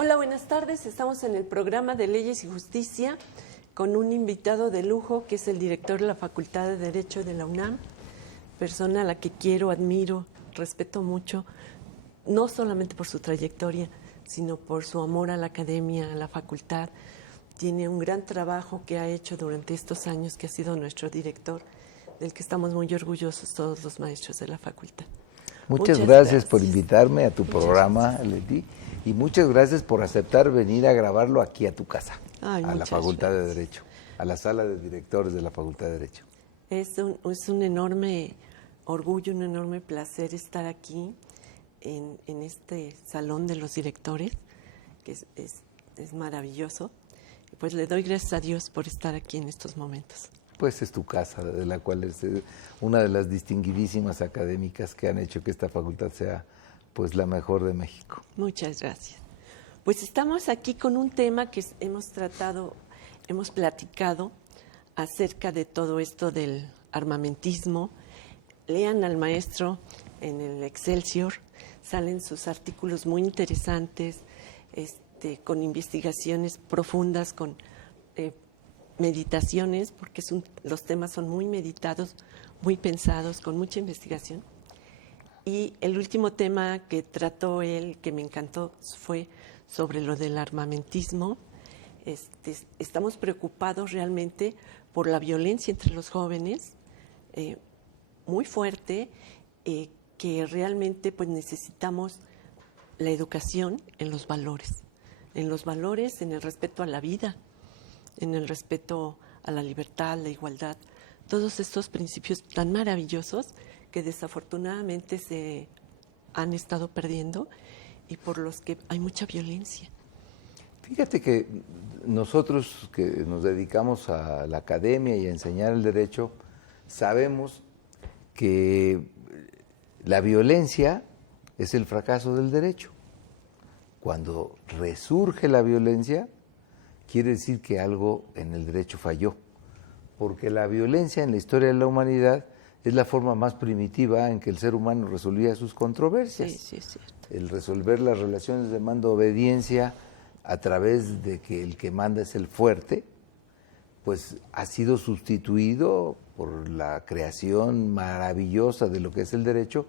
Hola, buenas tardes. Estamos en el programa de Leyes y Justicia con un invitado de lujo que es el director de la Facultad de Derecho de la UNAM, persona a la que quiero, admiro, respeto mucho, no solamente por su trayectoria, sino por su amor a la academia, a la facultad. Tiene un gran trabajo que ha hecho durante estos años, que ha sido nuestro director, del que estamos muy orgullosos todos los maestros de la facultad. Muchas gracias por invitarme a tu programa, Leti, y muchas gracias por aceptar venir a grabarlo aquí a tu casa, a la Facultad de Derecho, a la sala de directores de la Facultad de Derecho. Es un enorme orgullo, un enorme placer estar aquí en este salón de los directores, que es maravilloso. Pues le doy gracias a Dios por estar aquí en estos momentos. Pues es tu casa, de la cual es una de las distinguidísimas académicas que han hecho que esta facultad sea pues la mejor de México. Muchas gracias. Pues estamos aquí con un tema que hemos platicado acerca de todo esto del armamentismo. Lean al maestro en el Excelsior, salen sus artículos muy interesantes, con investigaciones profundas, con meditaciones, porque los temas son muy meditados, muy pensados, con mucha investigación. Y el último tema que trató él, que me encantó, fue sobre lo del armamentismo. Estamos preocupados realmente por la violencia entre los jóvenes, muy fuerte, que realmente pues necesitamos la educación en los valores, en el respeto a la vida, en el respeto a la libertad, la igualdad, todos estos principios tan maravillosos que desafortunadamente se han estado perdiendo y por los que hay mucha violencia. Fíjate que nosotros que nos dedicamos a la academia y a enseñar el derecho, sabemos que la violencia es el fracaso del derecho. Cuando resurge la violencia, quiere decir que algo en el derecho falló, porque la violencia en la historia de la humanidad es la forma más primitiva en que el ser humano resolvía sus controversias. Sí, es cierto. El resolver las relaciones de mando-obediencia a través de que el que manda es el fuerte, pues ha sido sustituido por la creación maravillosa de lo que es el derecho,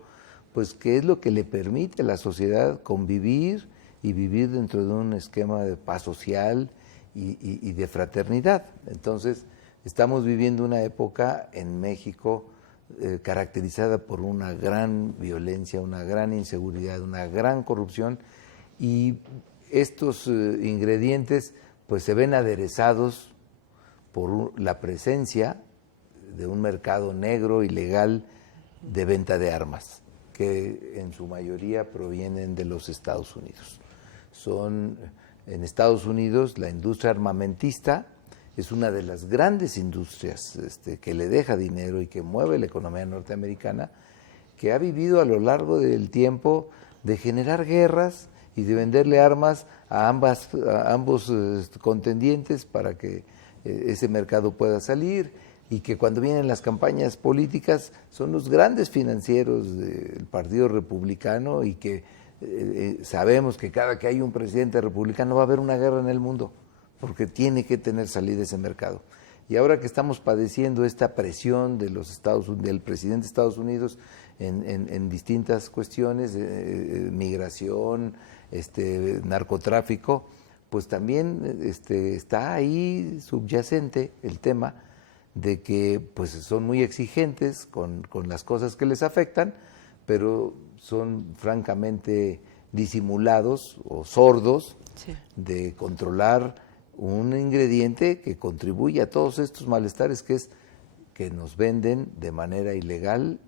pues que es lo que le permite a la sociedad convivir y vivir dentro de un esquema de paz social y de fraternidad. Entonces, estamos viviendo una época en México caracterizada por una gran violencia, una gran inseguridad, una gran corrupción, y estos ingredientes pues se ven aderezados por la presencia de un mercado negro ilegal de venta de armas, que en su mayoría provienen de los Estados Unidos. En Estados Unidos la industria armamentista es una de las grandes industrias que le deja dinero y que mueve la economía norteamericana, que ha vivido a lo largo del tiempo de generar guerras y de venderle armas a ambos contendientes para que ese mercado pueda salir. y que cuando vienen las campañas políticas son los grandes financieros del Partido Republicano y que sabemos que cada que hay un presidente republicano va a haber una guerra en el mundo, porque tiene que tener salida ese mercado. Y ahora que estamos padeciendo esta presión de del presidente de Estados Unidos en distintas cuestiones, migración, narcotráfico, pues también está ahí subyacente el tema de que pues son muy exigentes con las cosas que les afectan, pero son francamente disimulados o sordos de controlar un ingrediente que contribuye a todos estos malestares, que es que nos venden de manera ilegal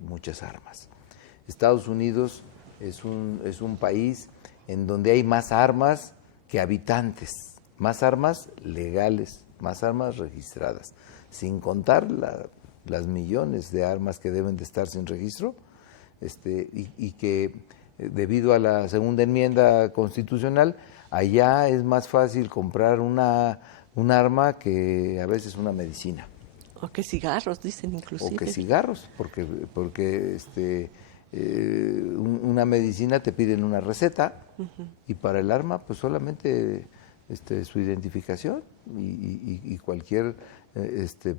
muchas armas. Estados Unidos es un país en donde hay más armas que habitantes, más armas legales, más armas registradas, sin contar las millones de armas que deben de estar sin registro, y que debido a la segunda enmienda constitucional, allá es más fácil comprar un arma que a veces una medicina. O que cigarros, dicen inclusive. O que cigarros, porque una medicina te piden una receta, y para el arma pues solamente su identificación, y cualquier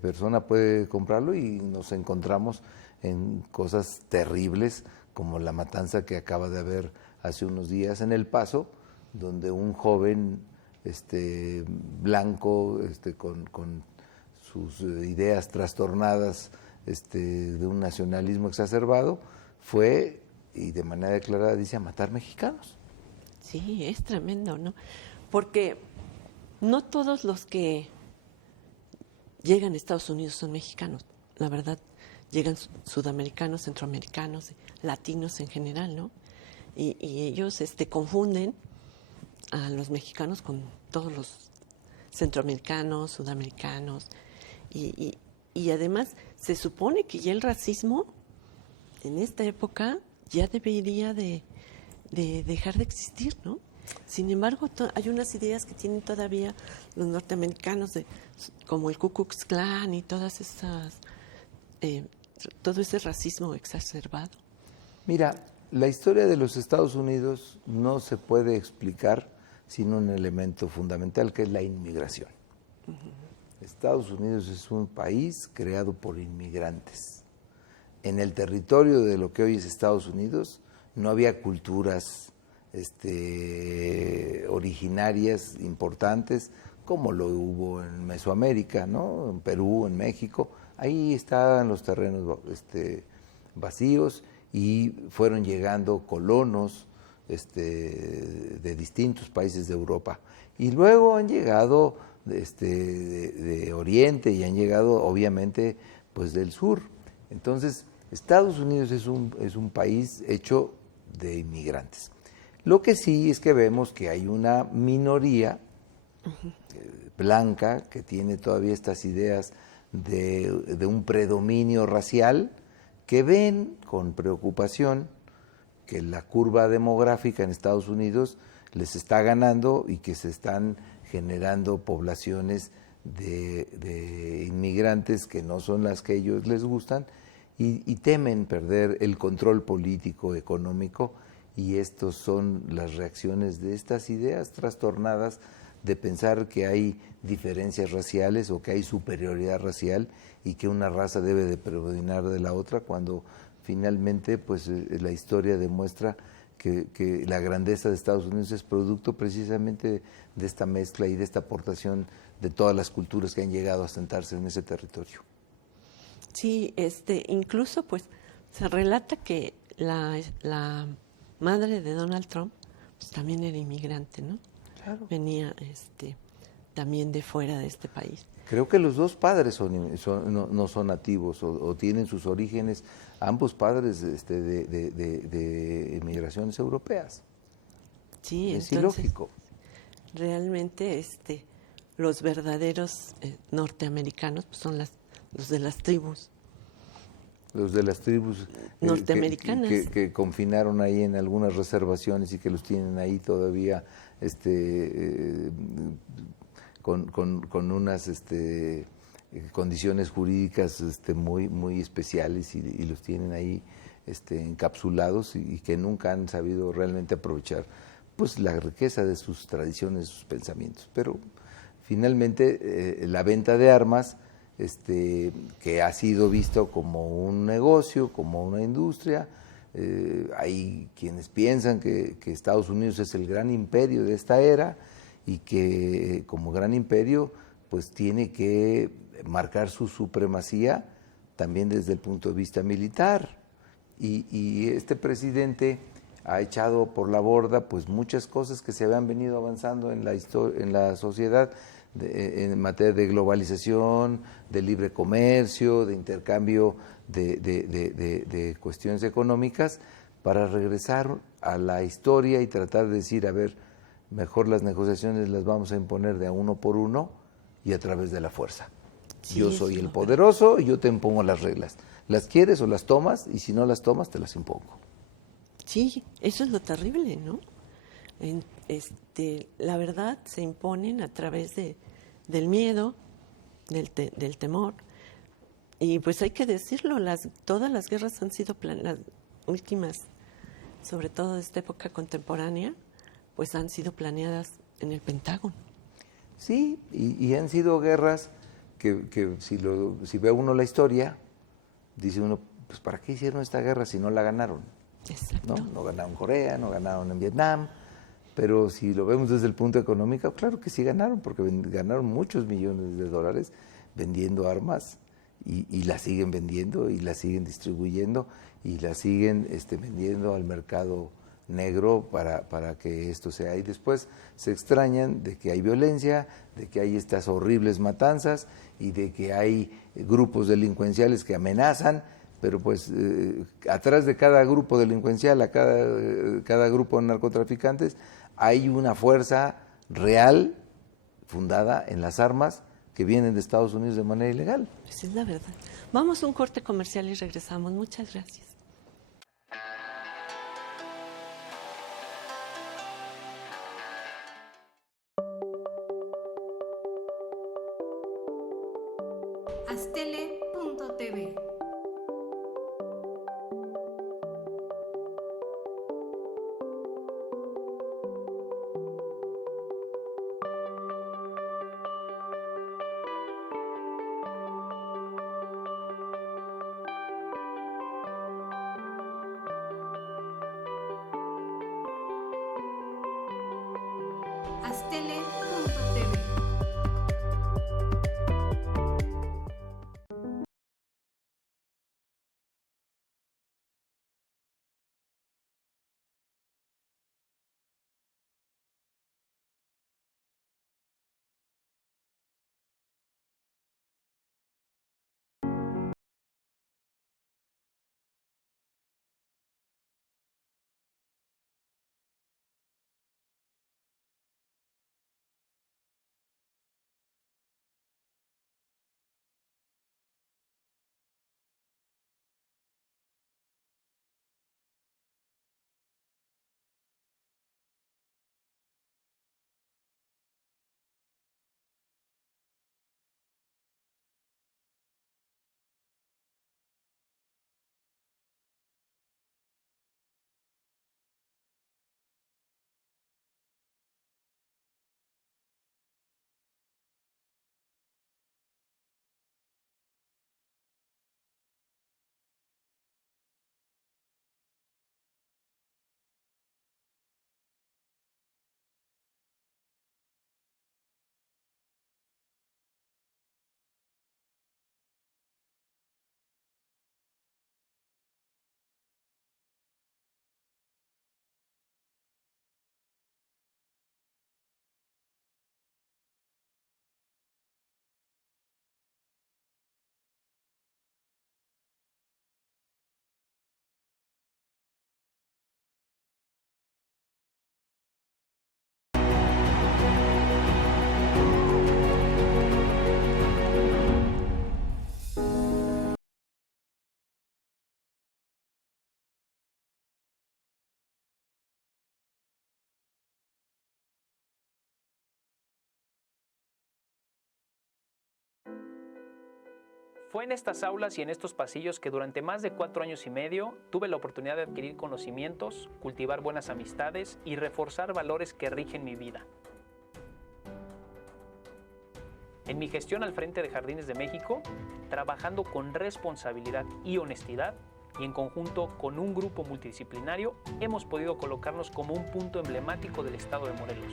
persona puede comprarlo, y nos encontramos en cosas terribles como la matanza que acaba de haber hace unos días en El Paso, donde un joven blanco con sus ideas trastornadas de un nacionalismo exacerbado fue, y de manera declarada dice, a matar mexicanos. Sí, es tremendo, ¿no? Porque no todos los que llegan a Estados Unidos son mexicanos, la verdad, llegan sudamericanos, centroamericanos, latinos en general, ¿no? Y ellos confunden a los mexicanos con todos los centroamericanos, sudamericanos, y además se supone que ya el racismo en esta época ya debería de dejar de existir, ¿no? Sin embargo, hay unas ideas que tienen todavía los norteamericanos, como el Ku Klux Klan y todas esas, todo ese racismo exacerbado. Mira, la historia de los Estados Unidos no se puede explicar sin un elemento fundamental, que es la inmigración. Estados Unidos es un país creado por inmigrantes. En el territorio de lo que hoy es Estados Unidos no había culturas originarias importantes como lo hubo en Mesoamérica, ¿no? En Perú, en México. Ahí estaban los terrenos vacíos, y fueron llegando colonos de distintos países de Europa. Y luego han llegado de Oriente, y han llegado obviamente pues del sur. Entonces, Estados Unidos es un país hecho de inmigrantes. Lo que sí es que vemos que hay una minoría blanca que tiene todavía estas ideas de un predominio racial, que ven con preocupación que la curva demográfica en Estados Unidos les está ganando, y que se están generando poblaciones de inmigrantes que no son las que a ellos les gustan, y temen perder el control político, económico, y estos son las reacciones de estas ideas trastornadas de pensar que hay diferencias raciales o que hay superioridad racial y que una raza debe de predominar de la otra, cuando finalmente pues la historia demuestra que la grandeza de Estados Unidos es producto precisamente de esta mezcla y de esta aportación de todas las culturas que han llegado a asentarse en ese territorio. Sí, incluso pues se relata que la madre de Donald Trump pues también era inmigrante, ¿no? Claro. Venía también de fuera de este país. Creo que los dos padres no son nativos, o tienen sus orígenes, ambos padres de inmigraciones europeas. Sí, es entonces, ilógico. Realmente los verdaderos norteamericanos pues, son los de las tribus. Los de las tribus norteamericanas que confinaron ahí en algunas reservaciones, y que los tienen ahí todavía con unas condiciones jurídicas muy especiales y los tienen ahí encapsulados y que nunca han sabido realmente aprovechar pues la riqueza de sus tradiciones, sus pensamientos. Pero finalmente la venta de armas, que ha sido visto como un negocio, como una industria, hay quienes piensan que Estados Unidos es el gran imperio de esta era y que como gran imperio pues tiene que marcar su supremacía también desde el punto de vista militar. Y este presidente ha echado por la borda pues muchas cosas que se habían venido avanzando en la sociedad en materia de globalización, de libre comercio, de intercambio de cuestiones económicas, para regresar a la historia y tratar de decir, a ver, mejor las negociaciones las vamos a imponer de a uno por uno y a través de la fuerza. Sí, yo soy el poderoso y yo te impongo las reglas. ¿Las quieres o las tomas? Y si no las tomas, te las impongo. Sí, eso es lo terrible, ¿no? La verdad se imponen a través del miedo, del temor. Y pues hay que decirlo, todas las guerras han sido las últimas, sobre todo de esta época contemporánea, pues han sido planeadas en el Pentágono. Sí, y han sido guerras que si ve uno la historia, dice uno, pues ¿para qué hicieron esta guerra si no la ganaron? Exacto. No ganaron Corea, no ganaron en Vietnam, pero si lo vemos desde el punto económico, claro que sí ganaron, porque ganaron muchos millones de dólares vendiendo armas y las siguen vendiendo y las siguen distribuyendo y las siguen vendiendo al mercado negro para que esto sea. Y después se extrañan de que hay violencia, de que hay estas horribles matanzas y de que hay grupos delincuenciales que amenazan, pero pues atrás de cada grupo delincuencial, cada grupo de narcotraficantes, hay una fuerza real fundada en las armas que vienen de Estados Unidos de manera ilegal. Pues es la verdad. Vamos a un corte comercial y regresamos. Muchas gracias. Astele.tv Astele.tv Fue en estas aulas y en estos pasillos que durante más de 4 años y medio tuve la oportunidad de adquirir conocimientos, cultivar buenas amistades y reforzar valores que rigen mi vida. En mi gestión al frente de Jardines de México, trabajando con responsabilidad y honestidad, y en conjunto con un grupo multidisciplinario, hemos podido colocarnos como un punto emblemático del estado de Morelos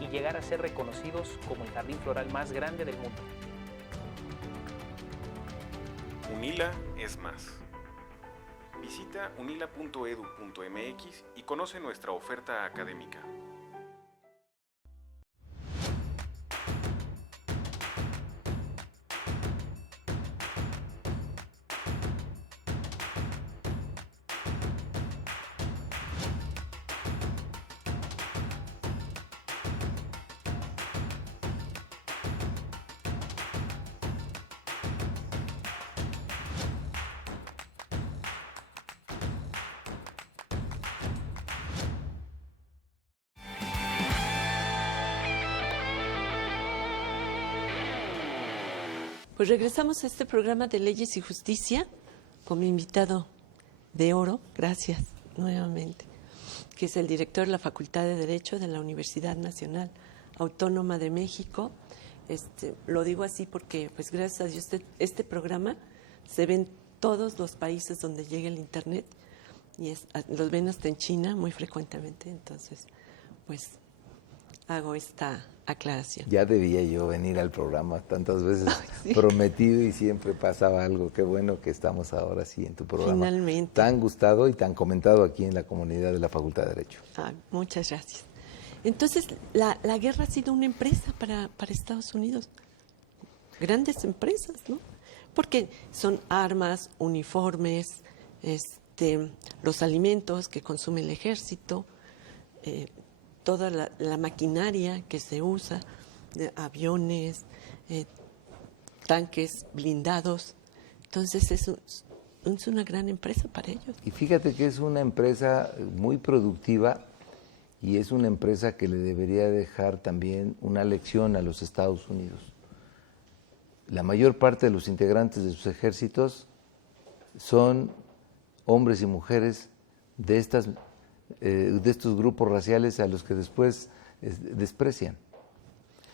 y llegar a ser reconocidos como el jardín floral más grande del mundo. UNILA es más. Visita unila.edu.mx y conoce nuestra oferta académica. Pues regresamos a este programa de Leyes y Justicia con mi invitado de oro, gracias nuevamente, que es el director de la Facultad de Derecho de la Universidad Nacional Autónoma de México. Lo digo así porque, pues gracias a Dios, este programa se ve en todos los países donde llega el Internet y los ven hasta en China muy frecuentemente, entonces, pues hago esta aclaración. Ya debía yo venir al programa tantas veces. Ay, sí. Prometido y siempre pasaba algo. Qué bueno que estamos ahora sí en tu programa. Finalmente. Tan gustado y tan comentado aquí en la comunidad de la Facultad de Derecho. Muchas gracias. Entonces, la guerra ha sido una empresa para Estados Unidos. Grandes empresas, ¿no? Porque son armas, uniformes, los alimentos que consume el ejército, toda la maquinaria que se usa, aviones, tanques blindados. Entonces es una gran empresa para ellos. Y fíjate que es una empresa muy productiva y es una empresa que le debería dejar también una lección a los Estados Unidos. La mayor parte de los integrantes de sus ejércitos son hombres y mujeres de estos grupos raciales a los que después desprecian.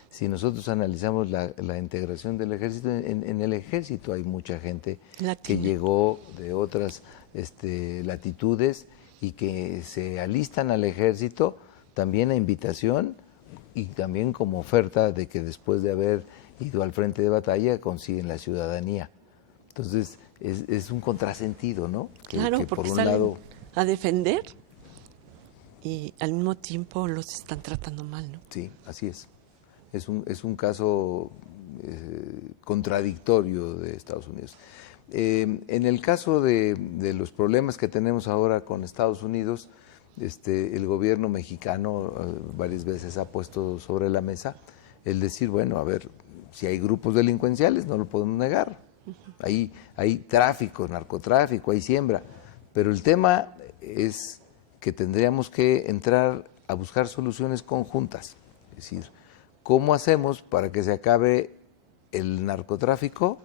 Si nosotros analizamos la integración del ejército, en el ejército hay mucha gente Latina, que llegó de otras latitudes y que se alistan al ejército también a invitación y también como oferta de que después de haber ido al frente de batalla consiguen la ciudadanía. Entonces es un contrasentido, ¿no? Claro, que porque por un lado a defender y al mismo tiempo los están tratando mal, ¿no? Sí, así es. Es un caso contradictorio de Estados Unidos. En el caso de los problemas que tenemos ahora con Estados Unidos, el gobierno mexicano varias veces ha puesto sobre la mesa el decir, bueno, a ver, si hay grupos delincuenciales, no lo podemos negar. Hay tráfico, narcotráfico, hay siembra, pero el tema es que tendríamos que entrar a buscar soluciones conjuntas. Es decir, ¿cómo hacemos para que se acabe el narcotráfico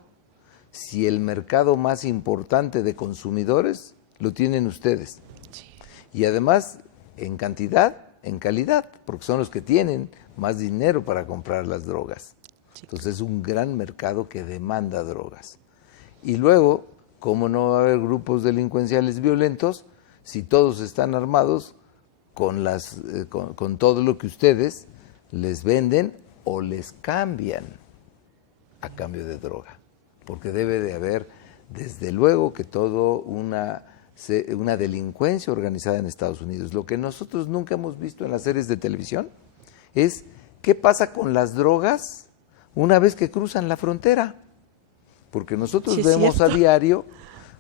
si el mercado más importante de consumidores lo tienen ustedes? Sí. Y además, en cantidad, en calidad, porque son los que tienen más dinero para comprar las drogas. Sí. Entonces es un gran mercado que demanda drogas. Y luego, ¿cómo no va a haber grupos delincuenciales violentos si todos están armados con todo lo que ustedes les venden o les cambian a cambio de droga? Porque debe de haber, desde luego, que todo una delincuencia organizada en Estados Unidos. Lo que nosotros nunca hemos visto en las series de televisión es qué pasa con las drogas una vez que cruzan la frontera. Porque nosotros vemos a diario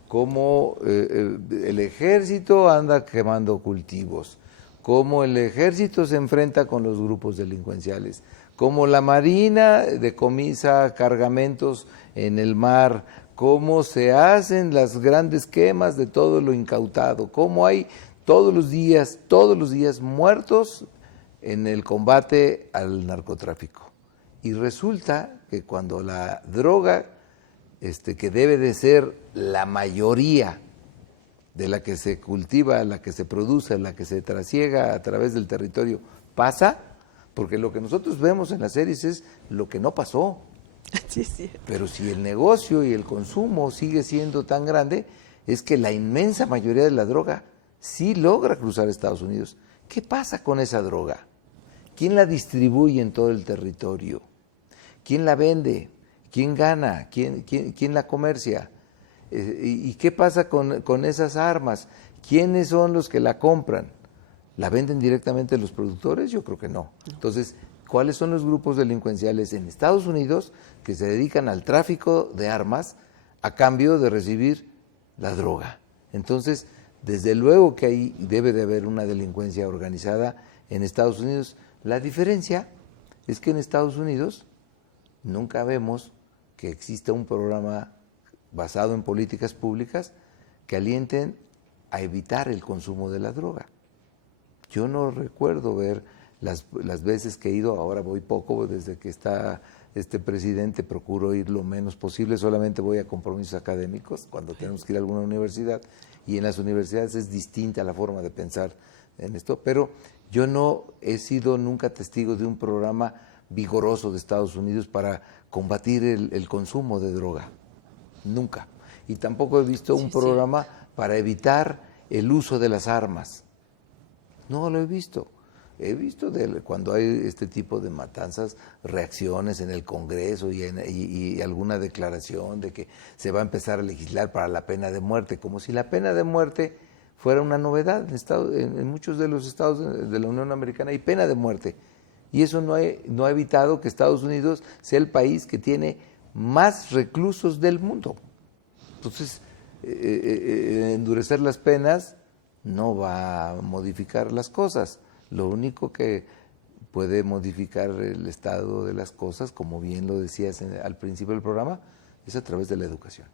cómo el ejército anda quemando cultivos, cómo el ejército se enfrenta con los grupos delincuenciales, cómo la marina decomisa cargamentos en el mar, cómo se hacen las grandes quemas de todo lo incautado, cómo hay todos los días muertos en el combate al narcotráfico. Y resulta que cuando la droga que debe de ser la mayoría de la que se cultiva, la que se produce, la que se trasiega a través del territorio, pasa, porque lo que nosotros vemos en las series es lo que no pasó. Sí, sí. Pero si el negocio y el consumo sigue siendo tan grande, es que la inmensa mayoría de la droga sí logra cruzar Estados Unidos. ¿Qué pasa con esa droga? ¿Quién la distribuye en todo el territorio? ¿Quién la vende? ¿Quién gana? ¿Quién la comercia? ¿Y qué pasa con esas armas? ¿Quiénes son los que la compran? ¿La venden directamente los productores? Yo creo que no. Entonces, ¿cuáles son los grupos delincuenciales en Estados Unidos que se dedican al tráfico de armas a cambio de recibir la droga? Entonces, desde luego que ahí debe de haber una delincuencia organizada en Estados Unidos. La diferencia es que en Estados Unidos nunca vemos que exista un programa basado en políticas públicas que alienten a evitar el consumo de la droga. Yo no recuerdo ver las veces que he ido, ahora voy poco, desde que está este presidente procuro ir lo menos posible, solamente voy a compromisos académicos cuando tenemos que ir a alguna universidad, y en las universidades es distinta la forma de pensar en esto, pero yo no he sido nunca testigo de un programa vigoroso de Estados Unidos para combatir el consumo de droga, nunca. Y tampoco he visto un programa para evitar el uso de las armas. No lo he visto. He visto cuando hay este tipo de matanzas, reacciones en el Congreso y alguna declaración de que se va a empezar a legislar para la pena de muerte, como si la pena de muerte fuera una novedad. En muchos de los estados de la Unión Americana hay pena de muerte. Y eso no ha evitado que Estados Unidos sea el país que tiene más reclusos del mundo. Entonces, endurecer las penas no va a modificar las cosas. Lo único que puede modificar el estado de las cosas, como bien lo decías al principio del programa, es a través de la educación.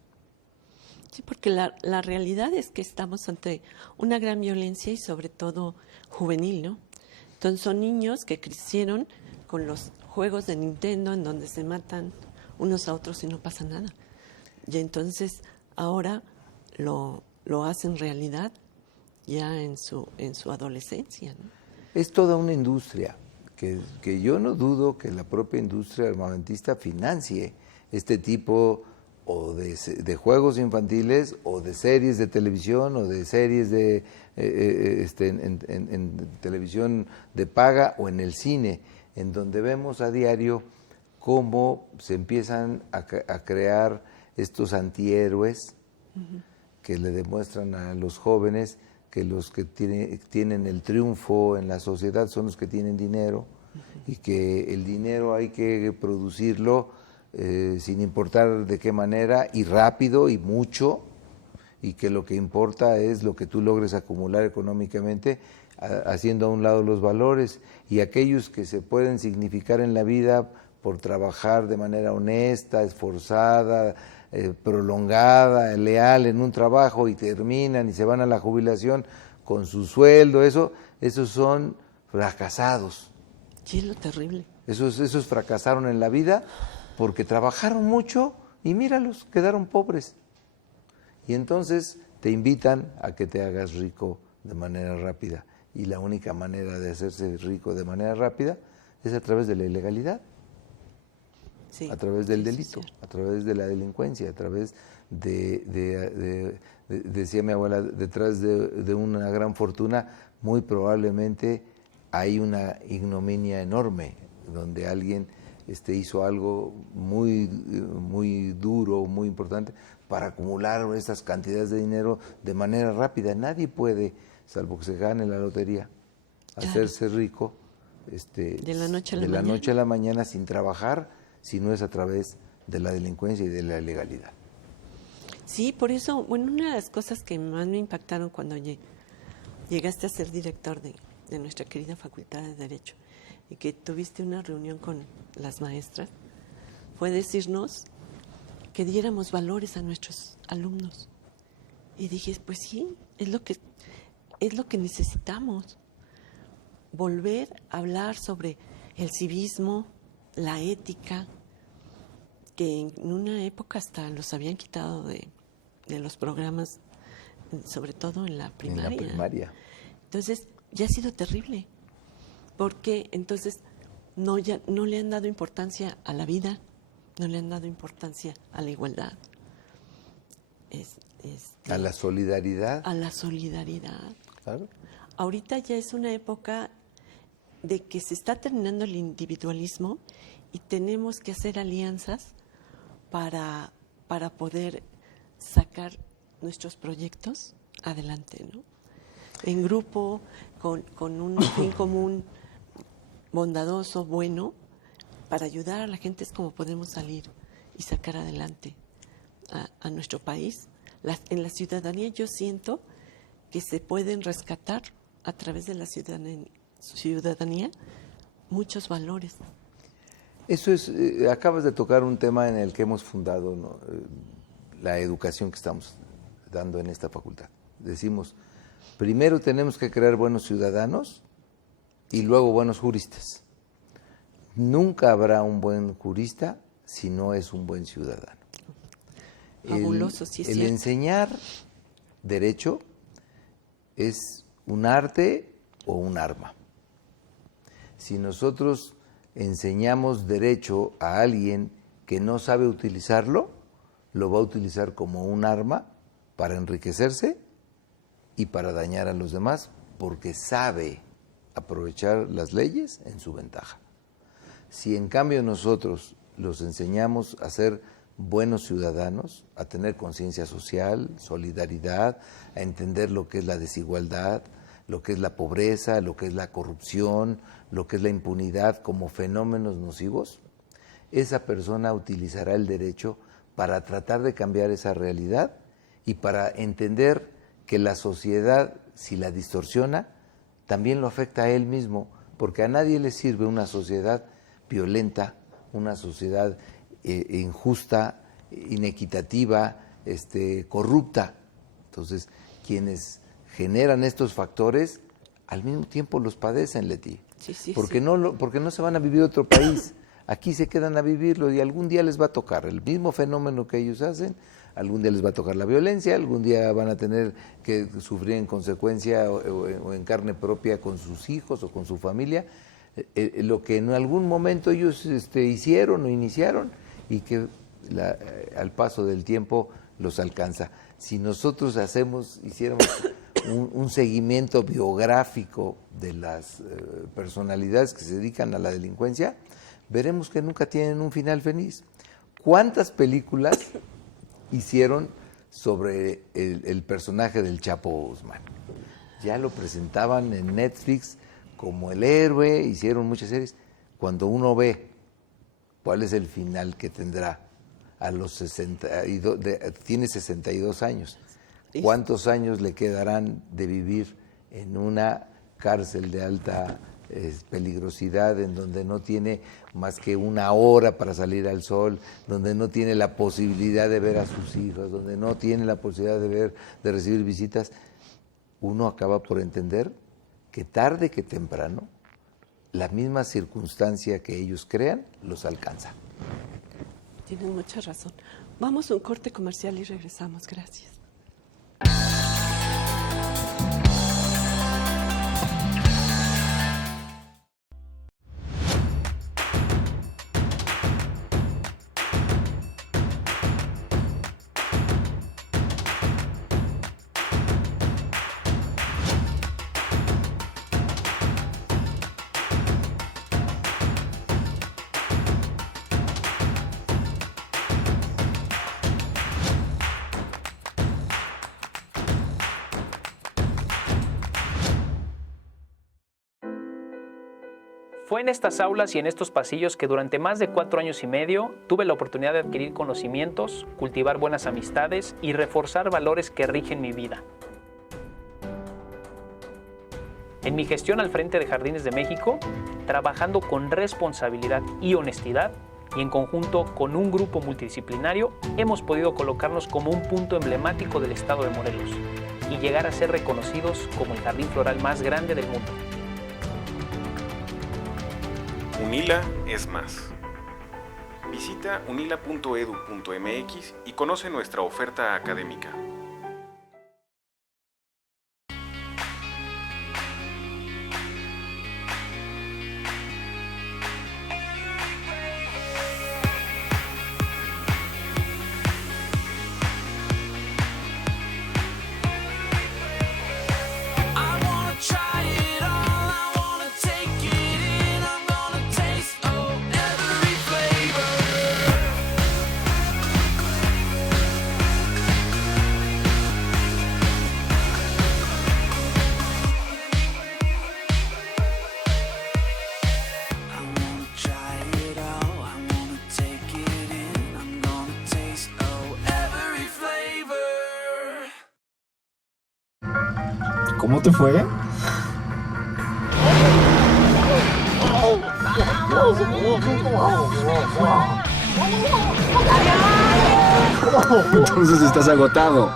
Sí, porque la realidad es que estamos ante una gran violencia y sobre todo juvenil, ¿no? Entonces son niños que crecieron con los juegos de Nintendo en donde se matan unos a otros y no pasa nada. Y entonces ahora lo hacen realidad ya en su adolescencia, ¿no? Es toda una industria que yo no dudo que la propia industria armamentista financie este tipo o de juegos infantiles o de series de televisión o de series en televisión de paga o en el cine, en donde vemos a diario cómo se empiezan a crear estos antihéroes que le demuestran a los jóvenes que los que tienen el triunfo en la sociedad son los que tienen dinero y que el dinero hay que producirlo sin importar de qué manera y rápido y mucho, y que lo que importa es lo que tú logres acumular económicamente, haciendo a un lado los valores, y aquellos que se pueden significar en la vida por trabajar de manera honesta, esforzada, prolongada, leal en un trabajo y terminan y se van a la jubilación con su sueldo, esos son fracasados. Sí, es lo terrible. Esos fracasaron en la vida porque trabajaron mucho y míralos, quedaron pobres. Y entonces te invitan a que te hagas rico de manera rápida. Y la única manera de hacerse rico de manera rápida es a través de la ilegalidad. Sí, a través del delito, a través de la delincuencia, a través decía mi abuela, detrás de una gran fortuna, muy probablemente hay una ignominia enorme, donde alguien hizo algo muy duro, muy importante, para acumular esas cantidades de dinero de manera rápida. Nadie puede, salvo que se gane la lotería, hacerse rico de la noche a la mañana sin trabajar, si no es a través de la delincuencia y de la ilegalidad. Sí, por eso, bueno, una de las cosas que más me impactaron cuando llegaste a ser director de nuestra querida Facultad de Derecho y que tuviste una reunión con las maestras, fue decirnos que diéramos valores a nuestros alumnos. Y dije, pues sí, es lo que necesitamos. Volver a hablar sobre el civismo, la ética, que en una época hasta los habían quitado de los programas, sobre todo en la primaria. En la primaria. Entonces, ya ha sido terrible, porque entonces no le han dado importancia a la vida, no le han dado importancia a la igualdad. A la solidaridad. A la solidaridad. Claro. Ahorita ya es una época de que se está terminando el individualismo y tenemos que hacer alianzas para poder sacar nuestros proyectos adelante, ¿no? En grupo, con un fin común bondadoso, bueno, para ayudar a la gente es como podemos salir y sacar adelante a nuestro país. En la ciudadanía yo siento que se pueden rescatar a través de la ciudadanía muchos valores. Eso es, acabas de tocar un tema en el que hemos fundado, ¿no? La educación que estamos dando en esta facultad. Decimos, primero tenemos que crear buenos ciudadanos y luego buenos juristas. Nunca habrá un buen jurista si no es un buen ciudadano. Fabuloso, sí, el enseñar derecho es un arte o un arma. Si nosotros enseñamos derecho a alguien que no sabe utilizarlo, lo va a utilizar como un arma para enriquecerse y para dañar a los demás, porque sabe aprovechar las leyes en su ventaja. Si en cambio nosotros los enseñamos a ser buenos ciudadanos, a tener conciencia social, solidaridad, a entender lo que es la desigualdad, lo que es la pobreza, lo que es la corrupción, lo que es la impunidad como fenómenos nocivos, esa persona utilizará el derecho para tratar de cambiar esa realidad y para entender que la sociedad, si la distorsiona, también lo afecta a él mismo, porque a nadie le sirve una sociedad violenta, una sociedad injusta, inequitativa, corrupta. Entonces, quienes generan estos factores, al mismo tiempo los padecen, Leti. Sí, porque no se van a vivir a otro país. Aquí se quedan a vivirlo y algún día les va a tocar el mismo fenómeno que ellos hacen, algún día les va a tocar la violencia, algún día van a tener que sufrir en consecuencia o en carne propia con sus hijos o con su familia, lo que en algún momento ellos hicieron o iniciaron y que al paso del tiempo los alcanza. Si nosotros hiciéramos un seguimiento biográfico de las personalidades que se dedican a la delincuencia, veremos que nunca tienen un final feliz. ¿Cuántas películas hicieron sobre el personaje del Chapo Guzmán? Ya lo presentaban en Netflix como el héroe, hicieron muchas series. Cuando uno ve cuál es el final que tendrá a los 62, tiene 62 años, ¿cuántos años le quedarán de vivir en una cárcel de alta peligrosidad, en donde no tiene más que una hora para salir al sol, donde no tiene la posibilidad de ver a sus hijos, donde no tiene la posibilidad de recibir visitas? Uno acaba por entender que tarde que temprano la misma circunstancia que ellos crean los alcanza. Tienes mucha razón. Vamos a un corte comercial y regresamos. Gracias. Fue en estas aulas y en estos pasillos que durante más de 4 años y medio tuve la oportunidad de adquirir conocimientos, cultivar buenas amistades y reforzar valores que rigen mi vida. En mi gestión al frente de Jardines de México, trabajando con responsabilidad y honestidad, y en conjunto con un grupo multidisciplinario, hemos podido colocarnos como un punto emblemático del estado de Morelos y llegar a ser reconocidos como el jardín floral más grande del mundo. UNILA es más. Visita unila.edu.mx y conoce nuestra oferta académica. ¿Cómo te fue? Entonces estás agotado.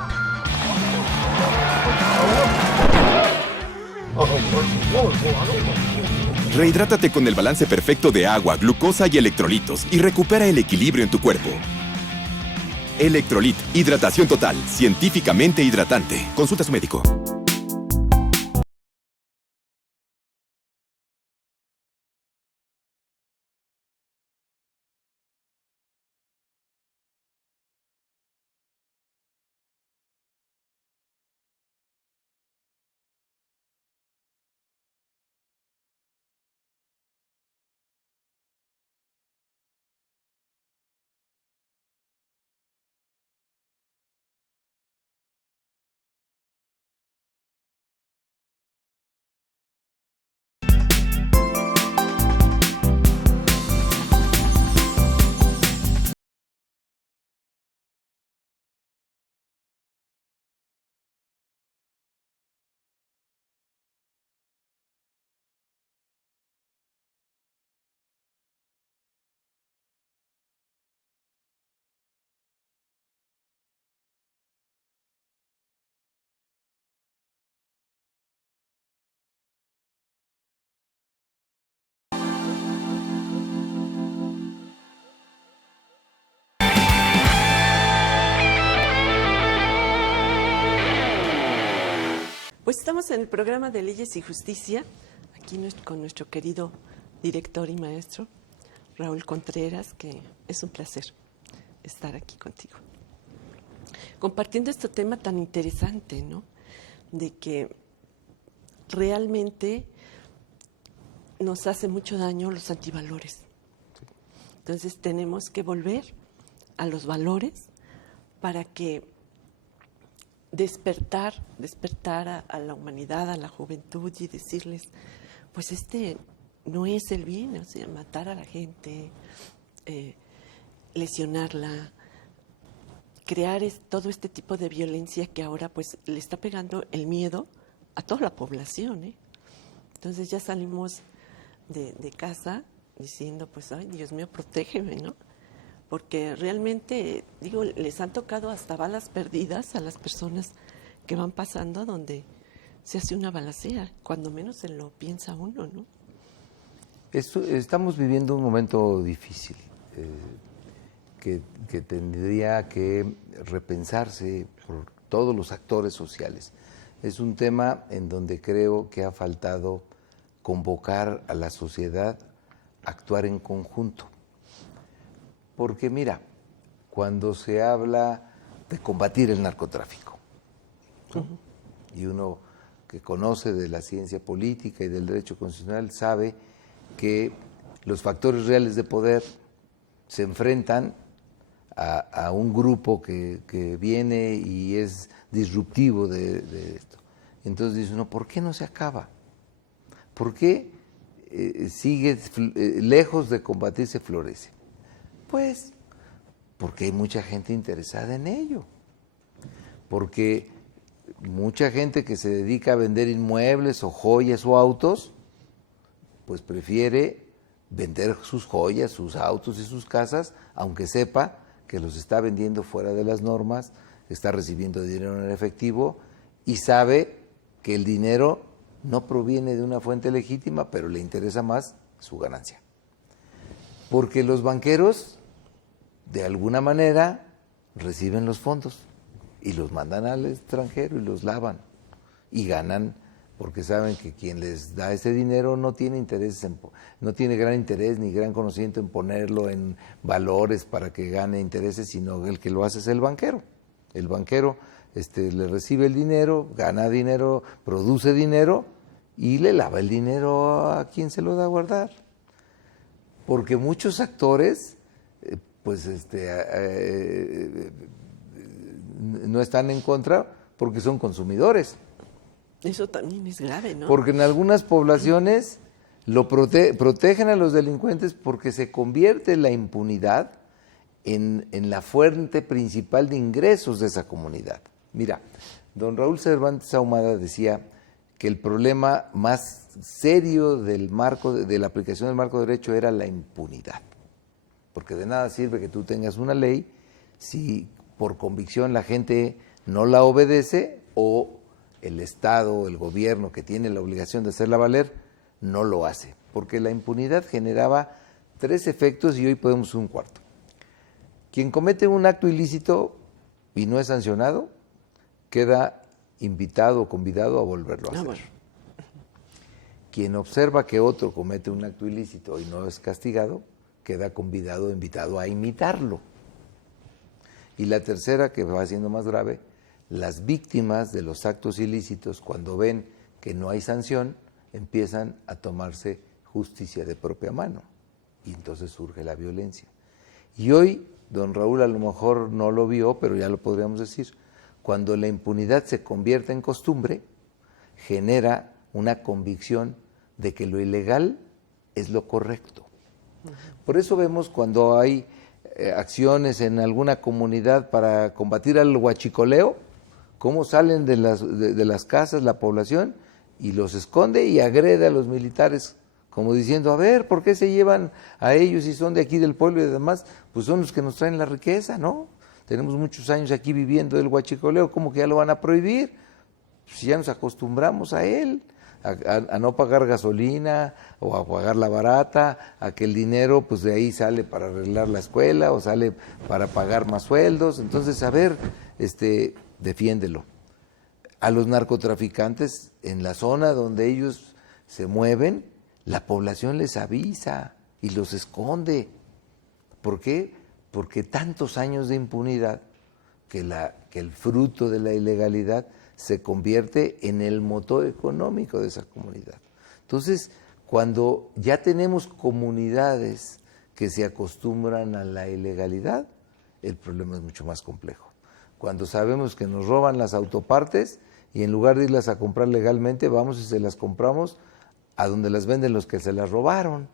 Rehidrátate con el balance perfecto de agua, glucosa y electrolitos y recupera el equilibrio en tu cuerpo. Electrolit, hidratación total, científicamente hidratante. Consulta a su médico. Pues estamos en el programa de Leyes y Justicia, aquí con nuestro querido director y maestro, Raúl Contreras, que es un placer estar aquí contigo. Compartiendo este tema tan interesante, ¿no? De que realmente nos hace mucho daño los antivalores. Entonces tenemos que volver a los valores para que despertar a la humanidad, a la juventud y decirles, pues no es el bien, o sea, matar a la gente, lesionarla, crear todo este tipo de violencia que ahora pues le está pegando el miedo a toda la población, ¿eh? Entonces ya salimos de casa diciendo, pues, ay, Dios mío, protégeme, ¿no? Porque realmente, digo, les han tocado hasta balas perdidas a las personas que van pasando donde se hace una balacera, cuando menos se lo piensa uno, ¿no? Estamos viviendo un momento difícil que tendría que repensarse por todos los actores sociales. Es un tema en donde creo que ha faltado convocar a la sociedad a actuar en conjunto. Porque mira, cuando se habla de combatir el narcotráfico, ¿no? Y uno que conoce de la ciencia política y del derecho constitucional sabe que los factores reales de poder se enfrentan a un grupo que viene y es disruptivo de esto. Entonces dice uno, ¿por qué no se acaba? ¿Por qué sigue lejos de combatirse, florece? Pues porque hay mucha gente interesada en ello, porque mucha gente que se dedica a vender inmuebles o joyas o autos, pues prefiere vender sus joyas, sus autos y sus casas, aunque sepa que los está vendiendo fuera de las normas, que está recibiendo dinero en efectivo y sabe que el dinero no proviene de una fuente legítima, pero le interesa más su ganancia. Porque los banqueros de alguna manera reciben los fondos y los mandan al extranjero y los lavan y ganan, porque saben que quien les da ese dinero no tiene no tiene gran interés ni gran conocimiento en ponerlo en valores para que gane intereses, sino el que lo hace es el banquero. El banquero le recibe el dinero, gana dinero, produce dinero y le lava el dinero a quien se lo da a guardar. Porque muchos actores no están en contra porque son consumidores. Eso también es grave, ¿no? Porque en algunas poblaciones protegen a los delincuentes porque se convierte la impunidad en la fuente principal de ingresos de esa comunidad. Mira, don Raúl Cervantes Ahumada decía que el problema más serio de la aplicación del marco de derecho era la impunidad. Porque de nada sirve que tú tengas una ley si por convicción la gente no la obedece o el Estado o el gobierno que tiene la obligación de hacerla valer no lo hace. Porque la impunidad generaba 3 efectos y hoy podemos un cuarto. Quien comete un acto ilícito y no es sancionado, queda invitado o convidado a volverlo a hacer. Bueno. Quien observa que otro comete un acto ilícito y no es castigado, queda convidado o invitado a imitarlo. Y la tercera, que va siendo más grave, las víctimas de los actos ilícitos, cuando ven que no hay sanción, empiezan a tomarse justicia de propia mano. Y entonces surge la violencia. Y hoy, don Raúl a lo mejor no lo vio, pero ya lo podríamos decir, cuando la impunidad se convierte en costumbre, genera una convicción de que lo ilegal es lo correcto. Por eso vemos cuando hay acciones en alguna comunidad para combatir al huachicoleo, cómo salen de las casas la población y los esconde y agrede a los militares, como diciendo, a ver, ¿por qué se llevan a ellos si son de aquí del pueblo y demás? Pues son los que nos traen la riqueza, ¿no? Tenemos muchos años aquí viviendo del huachicoleo, ¿cómo que ya lo van a prohibir? Si ya nos acostumbramos a él, a no pagar gasolina o a pagar la barata, a que el dinero pues de ahí sale para arreglar la escuela o sale para pagar más sueldos. Entonces, a ver, defiéndelo. A los narcotraficantes en la zona donde ellos se mueven, la población les avisa y los esconde. ¿Por qué? Porque tantos años de impunidad que el fruto de la ilegalidad se convierte en el motor económico de esa comunidad. Entonces, cuando ya tenemos comunidades que se acostumbran a la ilegalidad, el problema es mucho más complejo. Cuando sabemos que nos roban las autopartes y en lugar de irlas a comprar legalmente, vamos y se las compramos a donde las venden los que se las robaron.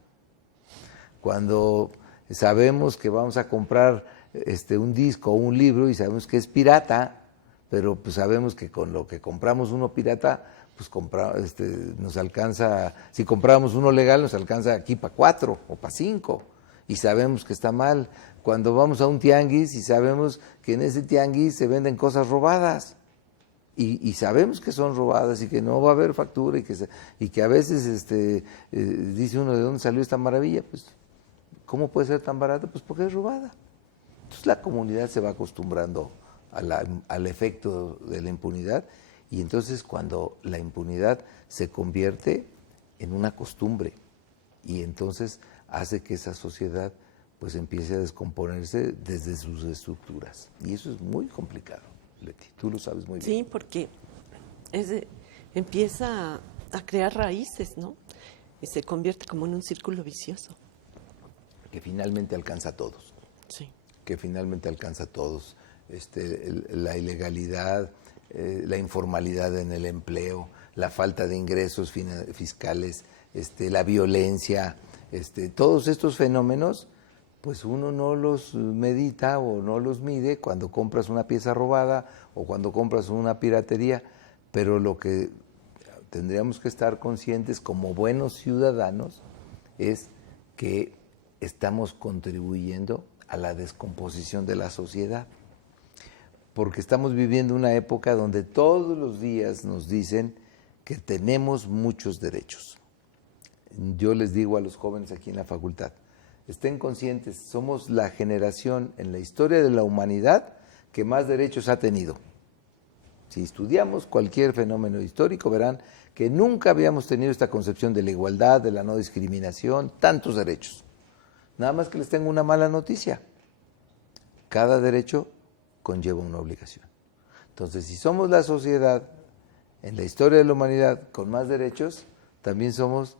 Cuando sabemos que vamos a comprar un disco o un libro y sabemos que es pirata, pero pues sabemos que con lo que compramos uno pirata, pues nos alcanza, si compramos uno legal nos alcanza aquí para 4 o para 5 y sabemos que está mal. Cuando vamos a un tianguis y sabemos que en ese tianguis se venden cosas robadas y sabemos que son robadas y que no va a haber factura y que a veces dice uno, ¿de dónde salió esta maravilla? Pues, ¿cómo puede ser tan barata? Pues porque es robada. Entonces la comunidad se va acostumbrando al efecto de la impunidad y entonces cuando la impunidad se convierte en una costumbre y entonces hace que esa sociedad pues empiece a descomponerse desde sus estructuras y eso es muy complicado, Leti, tú lo sabes muy bien. Sí, porque empieza a crear raíces, ¿no? Y se convierte como en un círculo vicioso. Que finalmente alcanza a todos. Sí. Que finalmente alcanza a todos. La ilegalidad, la informalidad en el empleo, la falta de ingresos fiscales, la violencia, todos estos fenómenos, pues uno no los medita o no los mide cuando compras una pieza robada o cuando compras una piratería, pero lo que tendríamos que estar conscientes como buenos ciudadanos es que estamos contribuyendo a la descomposición de la sociedad. Porque estamos viviendo una época donde todos los días nos dicen que tenemos muchos derechos. Yo les digo a los jóvenes aquí en la facultad, estén conscientes, somos la generación en la historia de la humanidad que más derechos ha tenido. Si estudiamos cualquier fenómeno histórico, verán que nunca habíamos tenido esta concepción de la igualdad, de la no discriminación, tantos derechos. Nada más que les tengo una mala noticia. Cada derecho conlleva una obligación. Entonces, si somos la sociedad en la historia de la humanidad con más derechos, también somos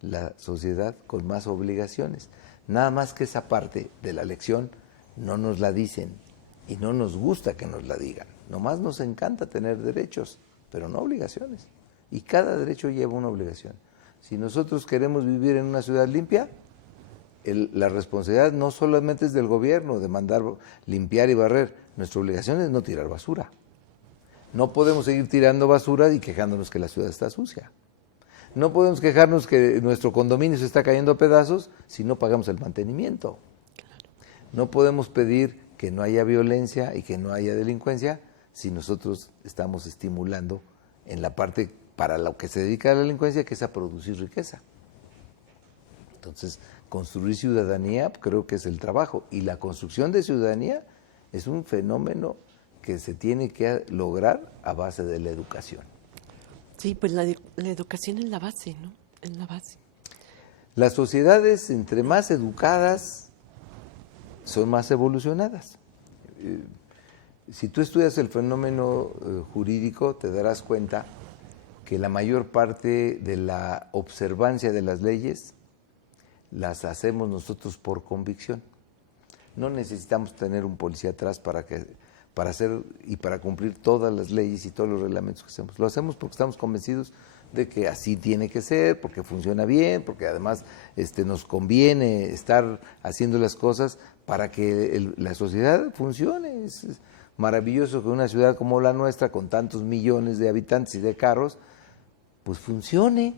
la sociedad con más obligaciones. Nada más que esa parte de la lección no nos la dicen y no nos gusta que nos la digan. Nomás nos encanta tener derechos, pero no obligaciones. Y cada derecho lleva una obligación. Si nosotros queremos vivir en una ciudad limpia, la responsabilidad no solamente es del gobierno de mandar limpiar y barrer. Nuestra obligación es no tirar basura. No podemos seguir tirando basura y quejándonos que la ciudad está sucia. No podemos quejarnos que nuestro condominio se está cayendo a pedazos si no pagamos el mantenimiento. No podemos pedir que no haya violencia y que no haya delincuencia si nosotros estamos estimulando en la parte para lo que se dedica a la delincuencia, que es a producir riqueza. Entonces, construir ciudadanía creo que es el trabajo. Y la construcción de ciudadanía es un fenómeno que se tiene que lograr a base de la educación. Sí, pues la educación es la base, ¿no? Es la base. Las sociedades, entre más educadas, son más evolucionadas. Si tú estudias el fenómeno jurídico, te darás cuenta que la mayor parte de la observancia de las leyes las hacemos nosotros por convicción. No necesitamos tener un policía atrás para hacer y para cumplir todas las leyes y todos los reglamentos que hacemos. Lo hacemos porque estamos convencidos de que así tiene que ser, porque funciona bien, porque además nos conviene estar haciendo las cosas para que la sociedad funcione. Es maravilloso que una ciudad como la nuestra, con tantos millones de habitantes y de carros, pues funcione.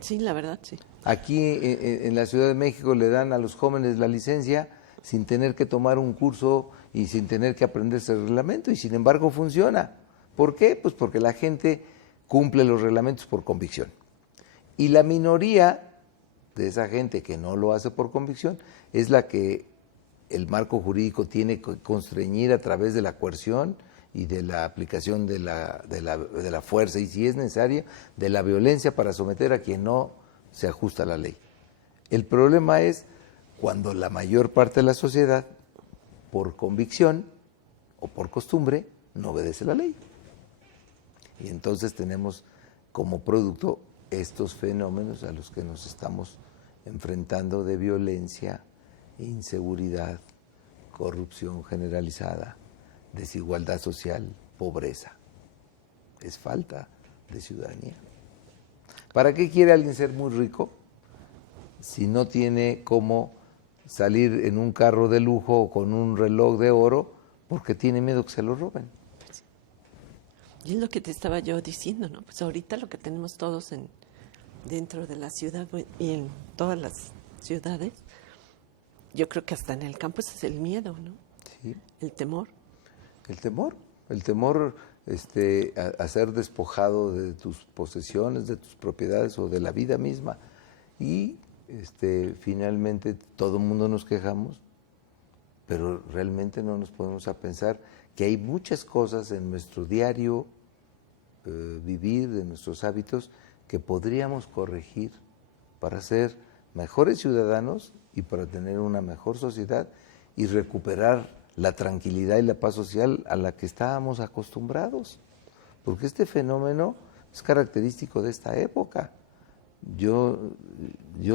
Sí, la verdad, sí. Aquí en la Ciudad de México le dan a los jóvenes la licencia sin tener que tomar un curso y sin tener que aprenderse el reglamento, y sin embargo funciona. ¿Por qué? Pues porque la gente cumple los reglamentos por convicción. Y la minoría de esa gente que no lo hace por convicción es la que el marco jurídico tiene que constreñir a través de la coerción y de la aplicación de la fuerza, y si es necesaria, de la violencia para someter a quien no se ajusta a la ley. El problema es cuando la mayor parte de la sociedad, por convicción o por costumbre, no obedece la ley. Y entonces tenemos como producto estos fenómenos a los que nos estamos enfrentando de violencia, inseguridad, corrupción generalizada, desigualdad social, pobreza. Es falta de ciudadanía. ¿Para qué quiere alguien ser muy rico si no tiene cómo salir en un carro de lujo o con un reloj de oro porque tiene miedo que se lo roben? Y es lo que te estaba yo diciendo, ¿no? Pues ahorita lo que tenemos todos dentro de la ciudad y en todas las ciudades, yo creo que hasta en el campo ese es el miedo, ¿no? Sí. El temor. El temor a ser despojado de tus posesiones, de tus propiedades o de la vida misma. Y finalmente todo el mundo nos quejamos, pero realmente no nos ponemos a pensar que hay muchas cosas en nuestro diario vivir, de nuestros hábitos, que podríamos corregir para ser mejores ciudadanos y para tener una mejor sociedad y recuperar la tranquilidad y la paz social a la que estábamos acostumbrados. Porque este fenómeno es característico de esta época. Yo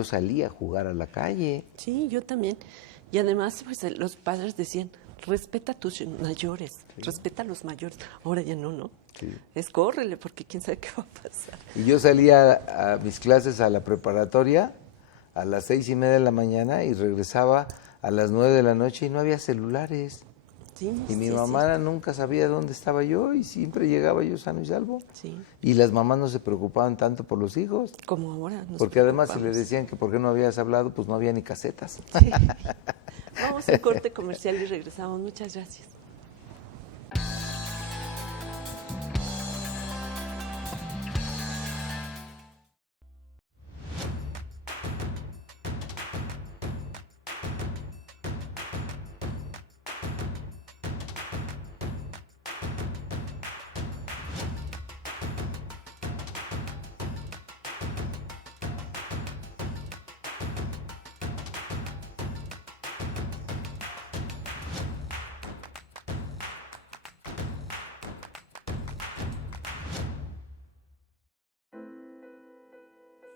salí a jugar a la calle. Sí, yo también. Y además, pues los padres decían, respeta a tus mayores, sí, respeta a los mayores. Ahora ya no. Sí. Es córrele, porque quién sabe qué va a pasar. Y yo salía a mis clases a la preparatoria a las 6:30 de la mañana y regresaba a las 9 de la noche y no había celulares. Sí, y mi mamá nunca sabía dónde estaba yo y siempre llegaba yo sano y salvo. Sí. Y las mamás no se preocupaban tanto por los hijos. Como ahora. Porque además si le decían que por qué no habías hablado, pues no había ni casetas. Sí. Vamos a un corte comercial y regresamos. Muchas gracias.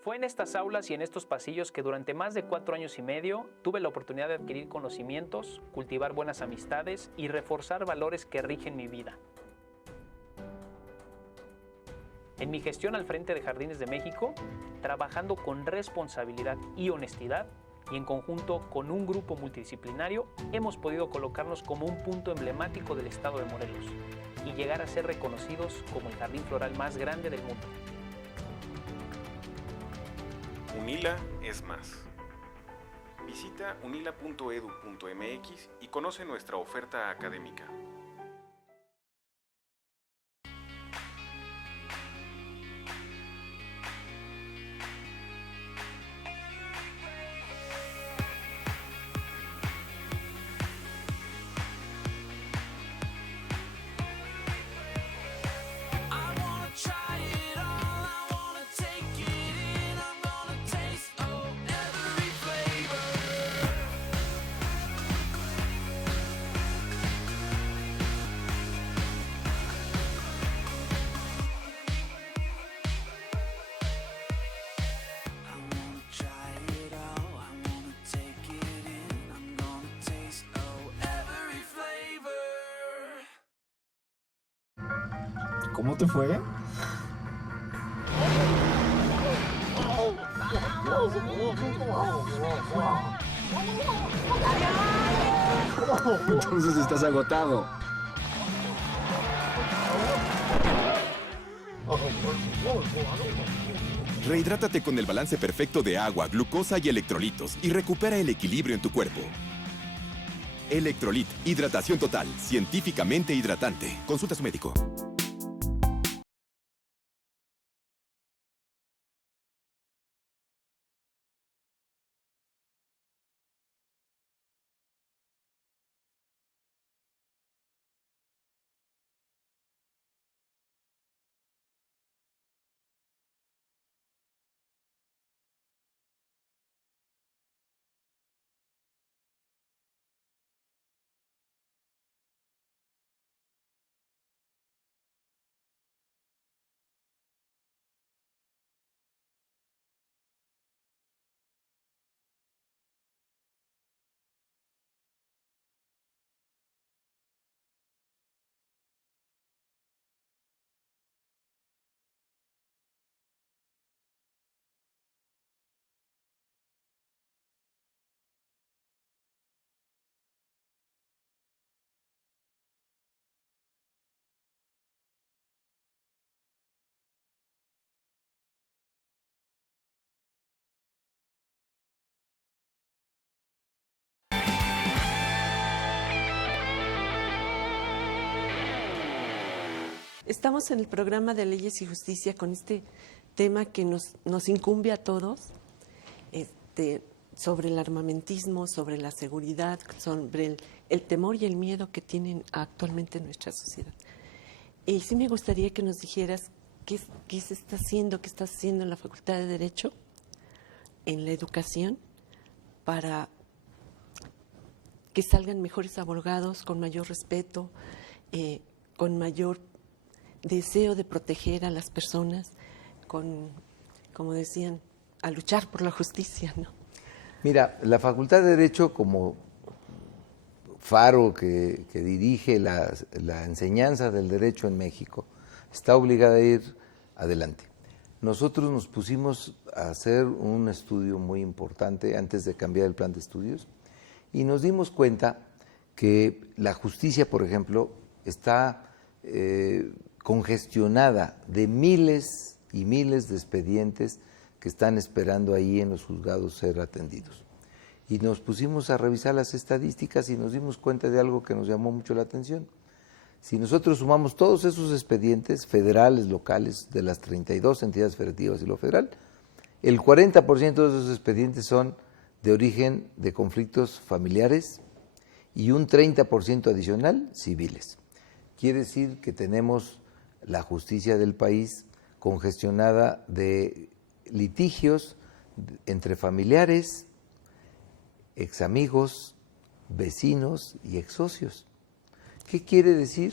Fue en estas aulas y en estos pasillos que durante más de 4 años y medio tuve la oportunidad de adquirir conocimientos, cultivar buenas amistades y reforzar valores que rigen mi vida. En mi gestión al frente de Jardines de México, trabajando con responsabilidad y honestidad, y en conjunto con un grupo multidisciplinario, hemos podido colocarnos como un punto emblemático del estado de Morelos y llegar a ser reconocidos como el jardín floral más grande del mundo. UNILA es más. Visita unila.edu.mx y conoce nuestra oferta académica. ¿Cómo te fue? Entonces estás agotado. Rehidrátate con el balance perfecto de agua, glucosa y electrolitos y recupera el equilibrio en tu cuerpo. Electrolit, hidratación total, científicamente hidratante. Consulta a su médico. Estamos en el programa de Leyes y Justicia con este tema que nos incumbe a todos, sobre el armamentismo, sobre la seguridad, sobre el temor y el miedo que tienen actualmente en nuestra sociedad. Y sí me gustaría que nos dijeras qué se está haciendo, qué está haciendo en la Facultad de Derecho, en la educación, para que salgan mejores abogados, con mayor respeto, con mayor deseo de proteger a las personas, como decían, a luchar por la justicia, ¿no? Mira, la Facultad de Derecho, como faro que dirige la enseñanza del derecho en México, está obligada a ir adelante. Nosotros nos pusimos a hacer un estudio muy importante antes de cambiar el plan de estudios y nos dimos cuenta que la justicia, por ejemplo, está congestionada de miles y miles de expedientes que están esperando ahí en los juzgados ser atendidos. Y nos pusimos a revisar las estadísticas y nos dimos cuenta de algo que nos llamó mucho la atención. Si nosotros sumamos todos esos expedientes federales, locales, de las 32 entidades federativas y lo federal, el 40% de esos expedientes son de origen de conflictos familiares y un 30% adicional civiles. Quiere decir que tenemos la justicia del país congestionada de litigios entre familiares, examigos, vecinos y exsocios. ¿Qué quiere decir?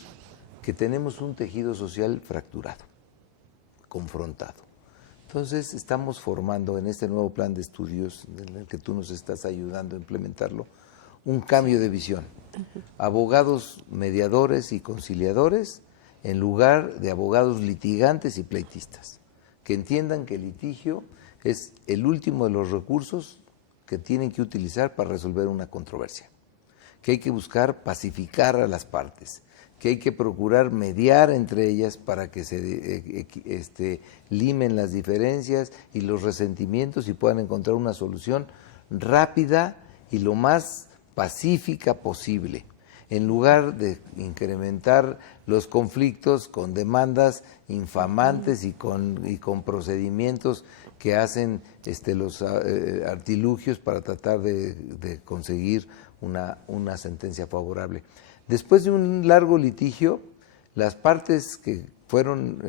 Que tenemos un tejido social fracturado, confrontado. Entonces estamos formando en este nuevo plan de estudios, en el que tú nos estás ayudando a implementarlo, un cambio de visión. Abogados mediadores y conciliadores en lugar de abogados litigantes y pleitistas, que entiendan que el litigio es el último de los recursos que tienen que utilizar para resolver una controversia, que hay que buscar pacificar a las partes, que hay que procurar mediar entre ellas para que se limen las diferencias y los resentimientos y puedan encontrar una solución rápida y lo más pacífica posible, en lugar de incrementar los conflictos con demandas infamantes y con procedimientos que hacen los artilugios para tratar de conseguir una sentencia favorable. Después de un largo litigio, las partes que fueron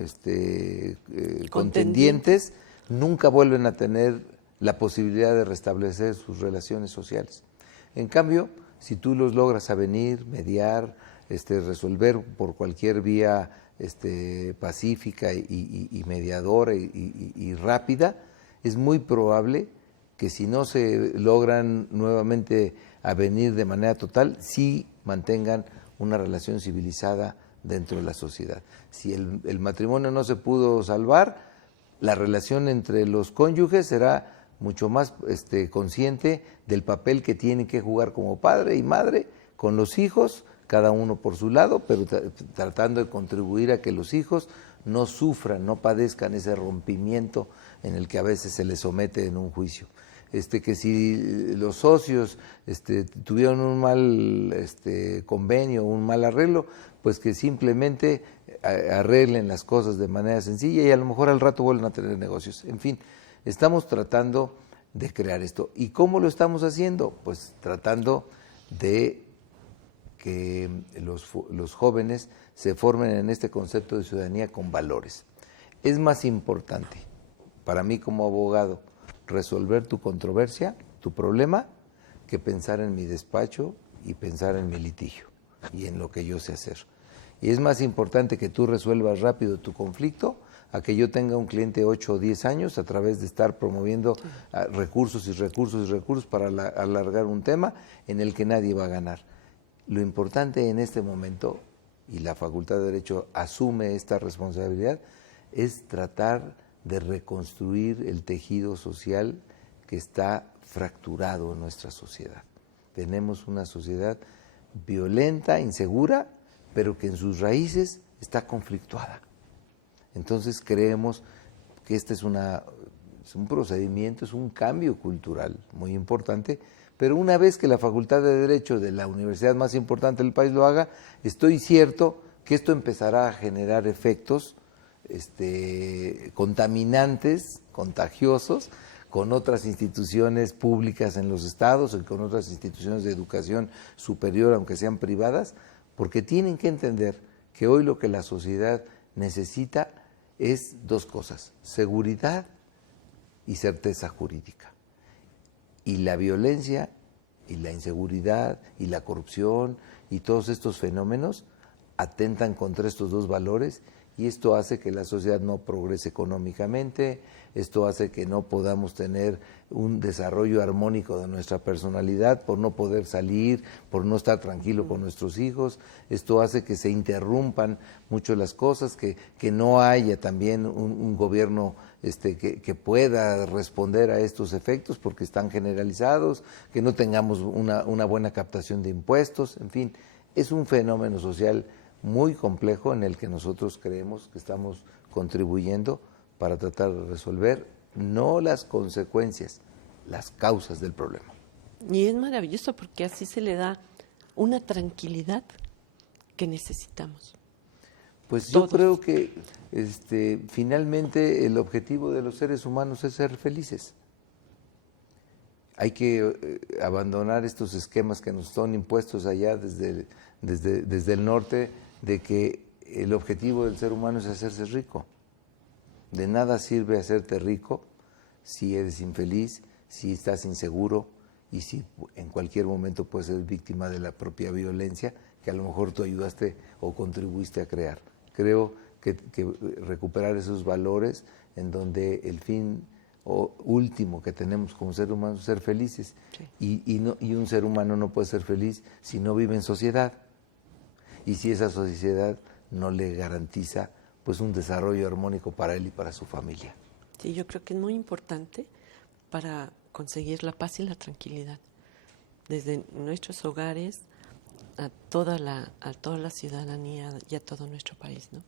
contendientes nunca vuelven a tener la posibilidad de restablecer sus relaciones sociales. En cambio, si tú los logras avenir, mediar, resolver por cualquier vía pacífica y mediadora y rápida, es muy probable que si no se logran nuevamente avenir de manera total, sí mantengan una relación civilizada dentro de la sociedad. Si el matrimonio no se pudo salvar, la relación entre los cónyuges será mucho más consciente del papel que tienen que jugar como padre y madre con los hijos, cada uno por su lado, pero tratando de contribuir a que los hijos no sufran, no padezcan ese rompimiento en el que a veces se les somete en un juicio. Que si los socios tuvieron un mal convenio, un mal arreglo, pues que simplemente arreglen las cosas de manera sencilla y a lo mejor al rato vuelven a tener negocios. En fin, estamos tratando de crear esto. ¿Y cómo lo estamos haciendo? Pues tratando de que los jóvenes se formen en este concepto de ciudadanía con valores. Es más importante para mí como abogado resolver tu controversia, tu problema, que pensar en mi despacho y pensar en mi litigio y en lo que yo sé hacer. Y es más importante que tú resuelvas rápido tu conflicto a que yo tenga un cliente 8 o 10 años a través de estar promoviendo recursos y recursos y recursos para alargar un tema en el que nadie va a ganar. Lo importante en este momento, y la Facultad de Derecho asume esta responsabilidad, es tratar de reconstruir el tejido social que está fracturado en nuestra sociedad. Tenemos una sociedad violenta, insegura, pero que en sus raíces está conflictuada. Entonces creemos que este es un procedimiento, es un cambio cultural muy importante, pero una vez que la Facultad de Derecho de la universidad más importante del país lo haga, estoy cierto que esto empezará a generar efectos contaminantes, contagiosos, con otras instituciones públicas en los estados y con otras instituciones de educación superior, aunque sean privadas, porque tienen que entender que hoy lo que la sociedad necesita es dos cosas: seguridad y certeza jurídica. Y la violencia y la inseguridad y la corrupción y todos estos fenómenos atentan contra estos dos valores, y esto hace que la sociedad no progrese económicamente, esto hace que no podamos tener un desarrollo armónico de nuestra personalidad por no poder salir, por no estar tranquilo con nuestros hijos, esto hace que se interrumpan mucho las cosas, que no haya también un gobierno que pueda responder a estos efectos porque están generalizados, que no tengamos una buena captación de impuestos, en fin, es un fenómeno social muy complejo en el que nosotros creemos que estamos contribuyendo para tratar de resolver no las consecuencias, las causas del problema. Y es maravilloso porque así se le da una tranquilidad que necesitamos. Pues yo creo que finalmente el objetivo de los seres humanos es ser felices. Hay que abandonar estos esquemas que nos son impuestos allá desde el norte, de que el objetivo del ser humano es hacerse rico. De nada sirve hacerte rico si eres infeliz, si estás inseguro y si en cualquier momento puedes ser víctima de la propia violencia que a lo mejor tú ayudaste o contribuiste a crear. Creo que recuperar esos valores en donde el fin último que tenemos como ser humano es ser felices. Sí. Y un ser humano no puede ser feliz si no vive en sociedad. Y si esa sociedad no le garantiza pues un desarrollo armónico para él y para su familia. Sí, yo creo que es muy importante para conseguir la paz y la tranquilidad desde nuestros hogares a toda la ciudadanía y a todo nuestro país, ¿no?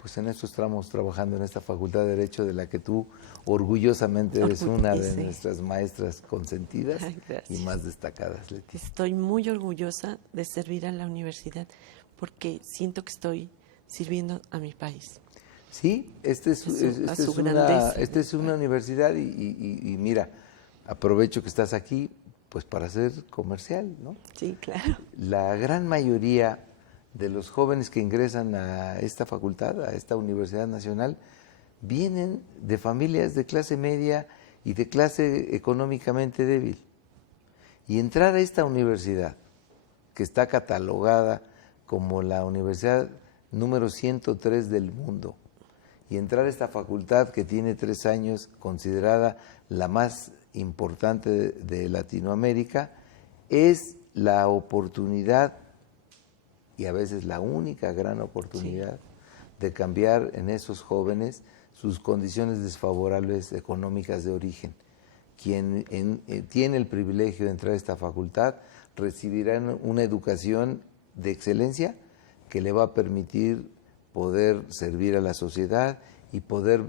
Pues en esto estamos trabajando en esta Facultad de Derecho, de la que tú orgullosamente eres una de nuestras maestras consentidas. Ay, y más destacadas, Leti. Estoy muy orgullosa de servir a la universidad porque siento que estoy sirviendo a mi país. Sí, esta es una universidad y mira, aprovecho que estás aquí pues para hacer comercial, ¿no? Sí, claro. La gran mayoría de los jóvenes que ingresan a esta facultad, a esta Universidad Nacional, vienen de familias de clase media y de clase económicamente débil. Y entrar a esta universidad, que está catalogada como la universidad número 103 del mundo, y entrar a esta facultad que tiene 3 años, considerada la más importante de Latinoamérica, es la oportunidad, y a veces la única gran oportunidad, de cambiar en esos jóvenes sus condiciones desfavorables económicas de origen. Quien tiene el privilegio de entrar a esta facultad recibirá una educación de excelencia que le va a permitir poder servir a la sociedad y poder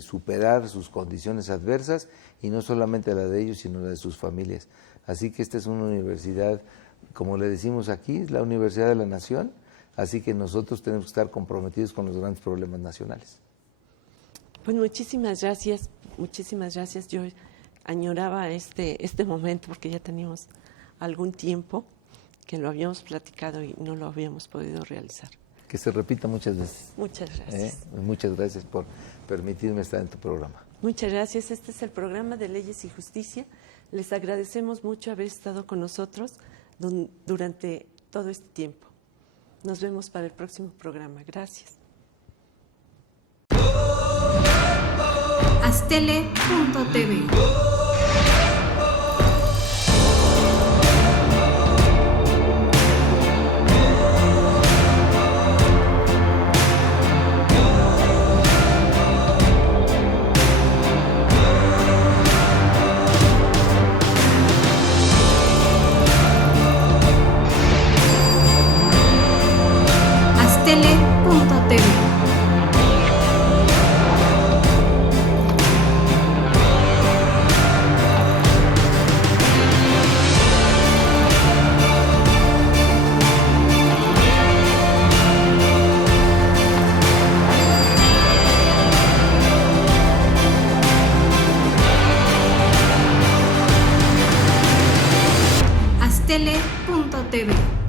superar sus condiciones adversas, y no solamente la de ellos, sino la de sus familias. Así que esta es una universidad, como le decimos aquí, es la Universidad de la Nación, así que nosotros tenemos que estar comprometidos con los grandes problemas nacionales. Pues muchísimas gracias. Yo añoraba este momento porque ya teníamos algún tiempo que lo habíamos platicado y no lo habíamos podido realizar. Que se repita muchas veces. Muchas gracias. Muchas gracias por permitirme estar en tu programa. Muchas gracias. Este es el programa de Leyes y Justicia. Les agradecemos mucho haber estado con nosotros durante todo este tiempo. Nos vemos para el próximo programa. Gracias. Astele.tv Astele.tv